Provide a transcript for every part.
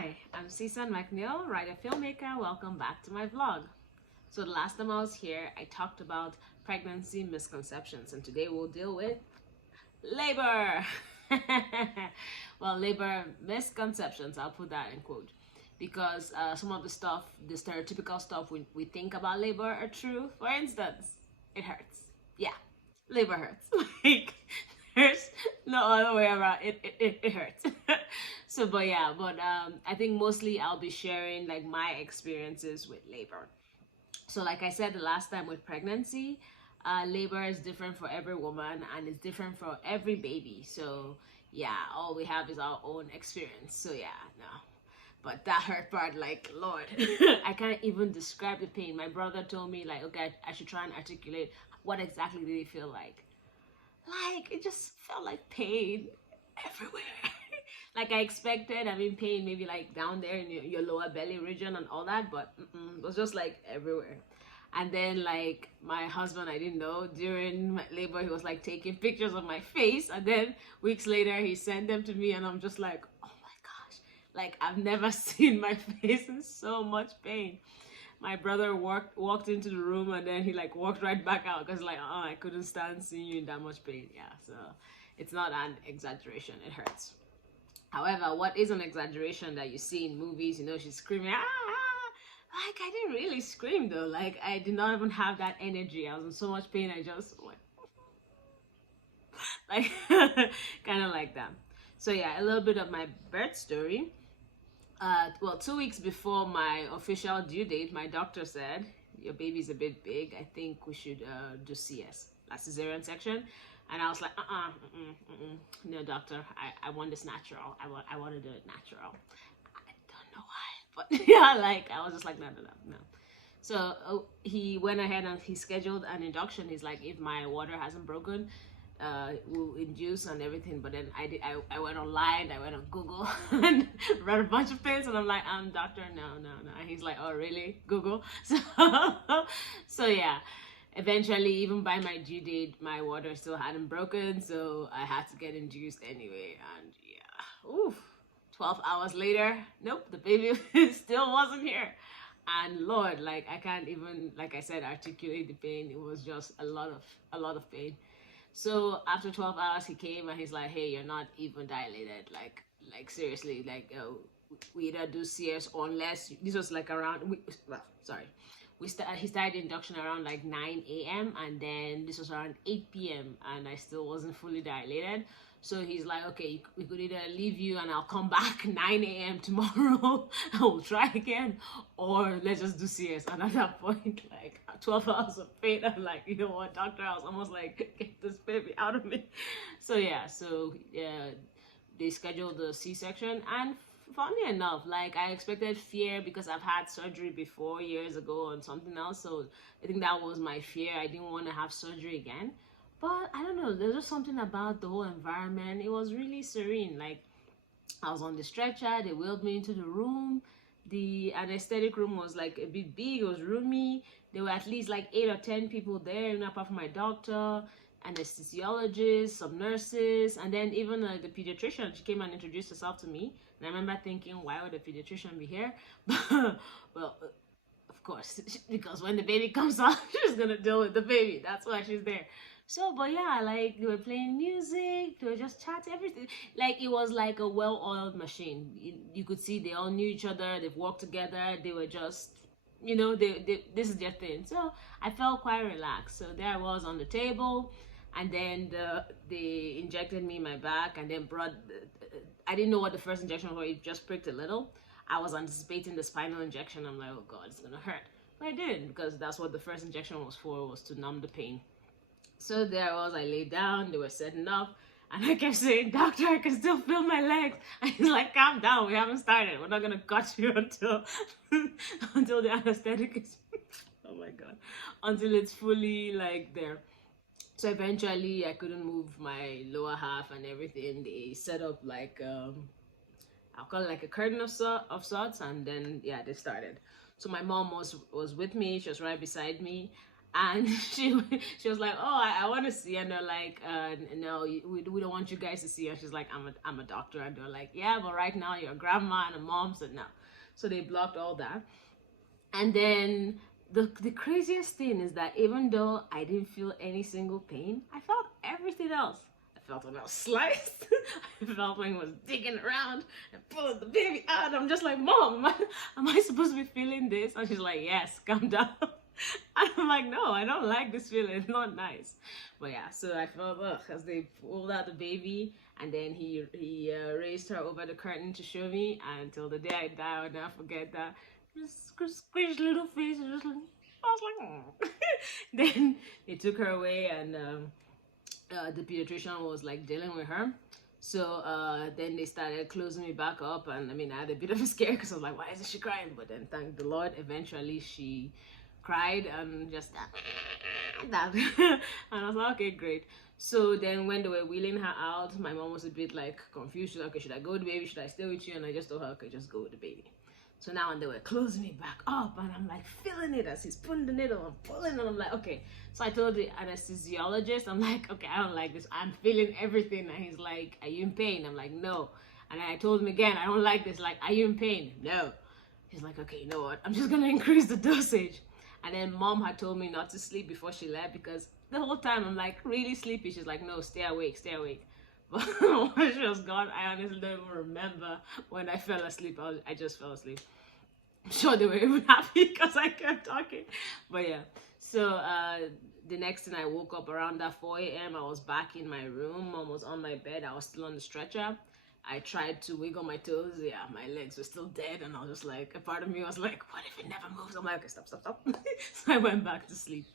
Hi, I'm Susan McNeil, writer filmmaker. Welcome back to my vlog. So the last time I was here, I talked about pregnancy misconceptions, and today we'll deal with labor. Well, labor misconceptions, I'll put that in quote, because some of the stuff, the stereotypical stuff we think about labor are true. For instance, it hurts. Yeah, labor hurts. Like, there's no other way around it. It hurts. So, but yeah, I think mostly I'll be sharing like my experiences with labor. So like I said the last time with pregnancy, labor is different for every woman and it's different for every baby. So yeah, all we have is our own experience. So yeah, no. But that hurt part, like, Lord, I can't even describe the pain. My brother told me, like, okay, I should try and articulate what exactly did it feel like. Like, it just felt like pain everywhere. Like I expected, I mean, pain maybe like down there in your lower belly region and all that, but it was just like everywhere. And then like my husband, I didn't know, during my labor, he was like taking pictures of my face. And then weeks later, he sent them to me and I'm just like, oh my gosh, like I've never seen my face in so much pain. My brother walked into the room and then he like walked right back out because like, oh, I couldn't stand seeing you in that much pain. Yeah, so it's not an exaggeration, it hurts. However, what is an exaggeration that you see in movies, you know, she's screaming, ah, ah. Like, I didn't really scream though. Like, I did not even have that energy. I was in so much pain, I just went, like, kind of like that. So, yeah, a little bit of my birth story. Well, 2 weeks before my official due date, my doctor said, your baby's a bit big. I think we should do CS, a cesarean section. And I was like, no, doctor, I want this natural. I want to do it natural. I don't know why, but yeah, like, I was just like, no. So he went ahead and he scheduled an induction. He's like, if my water hasn't broken, will induce and everything. But then I went online, I went on Google and read a bunch of things, and I'm like, doctor, no. And he's like, oh really, Google? So yeah, eventually, even by my due date, my water still hadn't broken, so I had to get induced anyway. And yeah, oof, 12 hours later, nope, the baby still wasn't here. And Lord, like, I can't even, like I said, articulate the pain. It was just a lot of pain. So after 12 hours, he came and he's like, hey, you're not even dilated. Like seriously, like, we either do CS or unless, this was like around, he started induction around like 9 a.m. and then this was around 8 p.m. and I still wasn't fully dilated. So he's like, okay, we could either leave you and I'll come back 9 a.m. tomorrow and we'll try again, or let's just do CS. And at that point, like 12 hours of pain, I'm like, you know what, doctor, I was almost like, get this baby out of me. So yeah, they scheduled the C-section, and funny enough, like I expected fear because I've had surgery before years ago on something else. So I think that was my fear. I didn't want to have surgery again. But I don't know, there's just something about the whole environment. It was really serene. Like, I was on the stretcher, they wheeled me into the room. The anesthetic room was like a bit big, it was roomy. There were at least like 8 or 10 people there, you know, apart from my doctor, anesthesiologist, some nurses, and then even the pediatrician. She came and introduced herself to me. And I remember thinking, why would the pediatrician be here? Well, of course, because when the baby comes out, she's gonna deal with the baby. That's why she's there. So, but yeah, like they were playing music, they were just chatting, everything. Like it was like a well-oiled machine. You could see they all knew each other, they've worked together, they were just, you know, this is their thing. So I felt quite relaxed. So there I was on the table, and then they injected me in my back, and then I didn't know what the first injection was, it just pricked a little. I was anticipating the spinal injection. I'm like, oh God, it's gonna hurt. But I didn't, because that's what the first injection was for, was to numb the pain. So there I was, I laid down, they were setting up, and I kept saying, doctor, I can still feel my legs. And he's like, calm down, we haven't started. We're not gonna cut you until until the anesthetic is oh my God, until it's fully like there. So eventually I couldn't move my lower half and everything. They set up like I'll call it like a curtain of sorts, and then yeah, they started. So my mom was with me, she was right beside me, And she was like, oh, I want to see. And they're like, no, we don't want you guys to see. And she's like, I'm a doctor. And they're like, yeah, but right now you're a grandma and a mom, so no. So they blocked all that. And then the craziest thing is that even though I didn't feel any single pain, I felt everything else. I felt when I was sliced. I felt when I was digging around and pulling the baby out. I'm just like, Mom, am I supposed to be feeling this? And she's like, yes, calm down. And I'm like, no, I don't like this feeling. It's not nice. But yeah, so I felt as they pulled out the baby, and then he raised her over the curtain to show me. And until the day I die, I'll never forget that. Just squished little face. And just like, I was like, oh. Then they took her away, and the pediatrician was like dealing with her. So then they started closing me back up, and I mean, I had a bit of a scare because I was like, why isn't she crying? But then thank the Lord, eventually she cried and just that. And I was like, okay, great. So then when they were wheeling her out, my mom was a bit like confused. She's like, okay, should I go with the baby? Should I stay with you? And I just told her, okay, just go with the baby. So now when they were closing me back up, and I'm like feeling it as he's putting the needle and pulling, and I'm like, okay. So I told the anesthesiologist, I'm like, okay, I don't like this. I'm feeling everything. And he's like, are you in pain? I'm like, no. And I told him again, I don't like this. Like, are you in pain? No. He's like, okay, you know what? I'm just gonna increase the dosage. And then mom had told me not to sleep before she left, because the whole time I'm like really sleepy. She's like, no, stay awake, stay awake. But when she was gone, I honestly don't even remember when I fell asleep. I just fell asleep. I'm sure they were even happy because I kept talking. But yeah, so the next thing, I woke up around that 4 a.m. I was back in my room. Mom was on my bed. I was still on the stretcher. I tried to wiggle my toes. Yeah, my legs were still dead. And I was just like, a part of me was like, what if it never moves? I'm like, okay, stop. So I went back to sleep.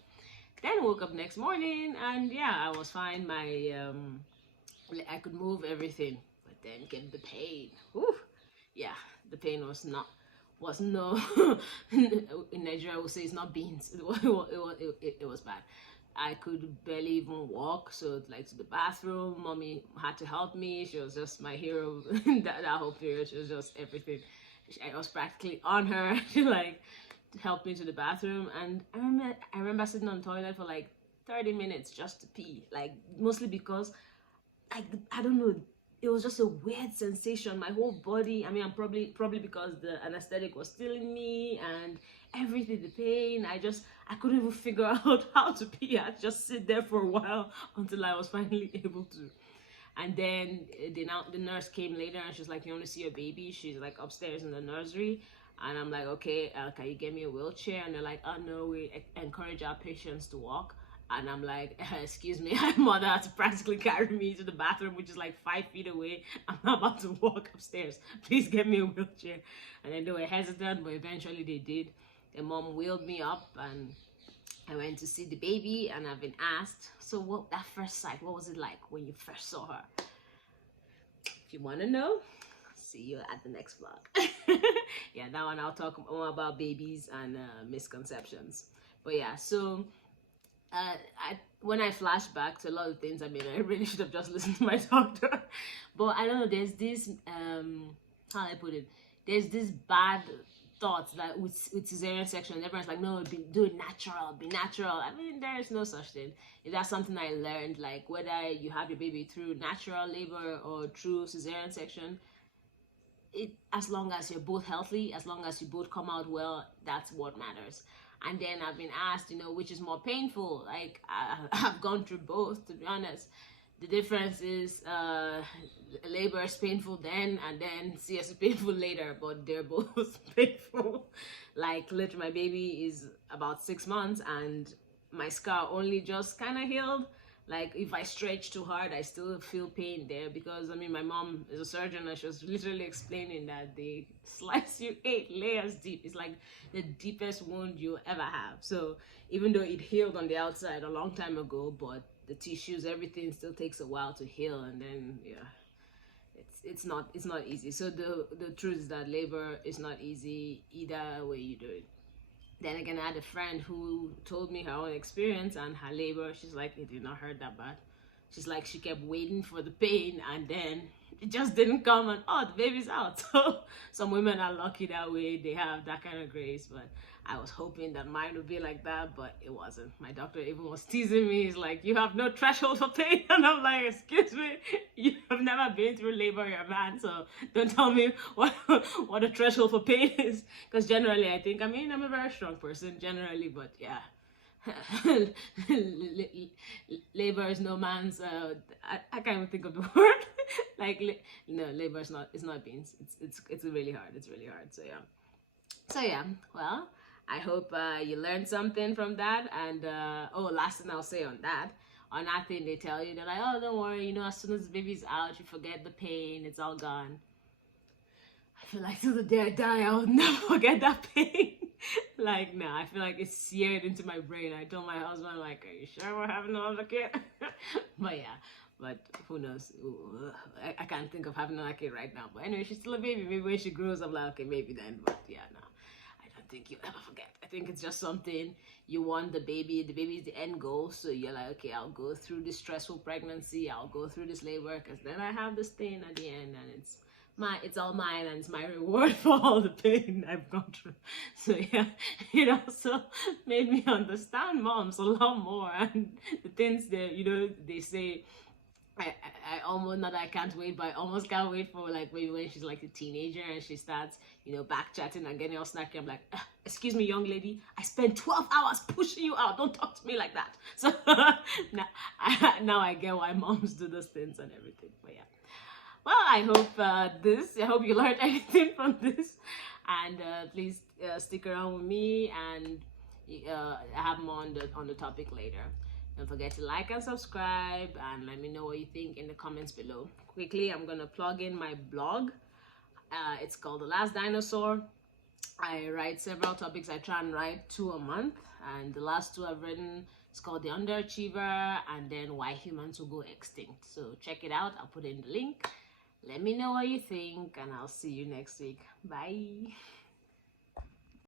Then woke up next morning, and yeah, I was fine. I could move everything, but then get the pain. Whew. Yeah, the pain was no in Nigeria we say it's not beans. It was bad. I could barely even walk, so like to the bathroom, mommy had to help me. She was just my hero. that whole period, she was just everything. I was practically on her. She like helped me to the bathroom, and I remember sitting on the toilet for like 30 minutes just to pee, like mostly because I don't know, it was just a weird sensation. My whole body, I mean, I'm probably because the anesthetic was still in me and everything, the pain. I couldn't even figure out how to pee. I just sit there for a while until I was finally able to. And then the nurse came later, and she's like, you want to see your baby? She's like upstairs in the nursery. And I'm like, okay, can you get me a wheelchair? And they're like, oh no, we encourage our patients to walk. And I'm like, excuse me, my mother had to practically carry me to the bathroom, which is like 5 feet away. I'm not about to walk upstairs. Please get me a wheelchair. And then they were hesitant, but eventually they did. Their mom wheeled me up, and I went to see the baby. And I've been asked, so what, that first sight, what was it like when you first saw her? If you want to know, see you at the next vlog. Yeah, that one I'll talk more about babies and misconceptions. But yeah, so when I flash back to a lot of things, I mean, I really should have just listened to my doctor. But I don't know, there's this how do I put it, there's this bad thoughts that with cesarean section, everyone's like, no, do it natural, be natural. I mean, there is no such thing. If that's something I learned, like whether you have your baby through natural labor or through cesarean section, as long as you're both healthy, as long as you both come out well, that's what matters. And then I've been asked, you know, which is more painful? Like, I've gone through both, to be honest. The difference is labor is painful then, and then CS is painful later, but they're both painful. Like, literally, my baby is about 6 months, and my scar only just kind of healed. Like, if I stretch too hard, I still feel pain there, because I mean, my mom is a surgeon, and she was literally explaining that they slice you 8 layers deep. It's like the deepest wound you ever have. So even though it healed on the outside a long time ago, but the tissues, everything still takes a while to heal. And then yeah, it's not easy. So the truth is that labor is not easy either way you do it. Then again, I had a friend who told me her own experience and her labor. She's like, it did not hurt that bad. She's like, she kept waiting for the pain, and then it just didn't come, and oh, the baby's out. So some women are lucky that way, they have that kind of grace. But I was hoping that mine would be like that, but it wasn't. My doctor even was teasing me. He's like, you have no threshold for pain. And I'm like, excuse me, you have never been through labor, you're a man, so don't tell me what a threshold for pain is. Because generally, I'm a very strong person generally, but yeah. Labor is no man's I can't even think of the word. Like no, labor is not, it's not beans. It's really hard. It's really hard. So yeah, well, I hope you learned something from that. And oh, last thing I'll say on that thing, they tell you, they're like, oh, don't worry, you know, as soon as the baby's out, you forget the pain, it's all gone. I feel like till the day I die, I will never forget that pain. Like, no, I feel like it's seared into my brain. I told my husband, like, are you sure we're having another kid? But yeah, but who knows? Ooh, I can't think of having another kid right now. But anyway, she's still a baby. Maybe when she grows up, like, okay, maybe then. But yeah, no, I don't think you'll ever forget. I think it's just something you want. The baby is the end goal. So you're like, okay, I'll go through this stressful pregnancy. I'll go through this labor, because then I have this thing at the end, and it's all mine, and it's my reward for all the pain I've gone through. So yeah, it also made me understand moms a lot more, and the things that, you know, they say. I almost, not that I can't wait, but I almost can't wait for, like, maybe when she's like a teenager and she starts, you know, back chatting and getting all snacky. I'm like, excuse me, young lady, I spent 12 hours pushing you out. Don't talk to me like that. So now I get why moms do those things and everything. But yeah. Well, I hope you learned anything from this, and please stick around with me, and have more on the topic later. Don't forget to like and subscribe, and let me know what you think in the comments below. Quickly, I'm gonna plug in my blog. It's called The Last Dinosaur. I write several topics. I try and write 2 a month, and the last 2 I've written is called The Underachiever, and then Why Humans Will Go Extinct. So check it out. I'll put in the link. Let me know what you think, and I'll see you next week. Bye.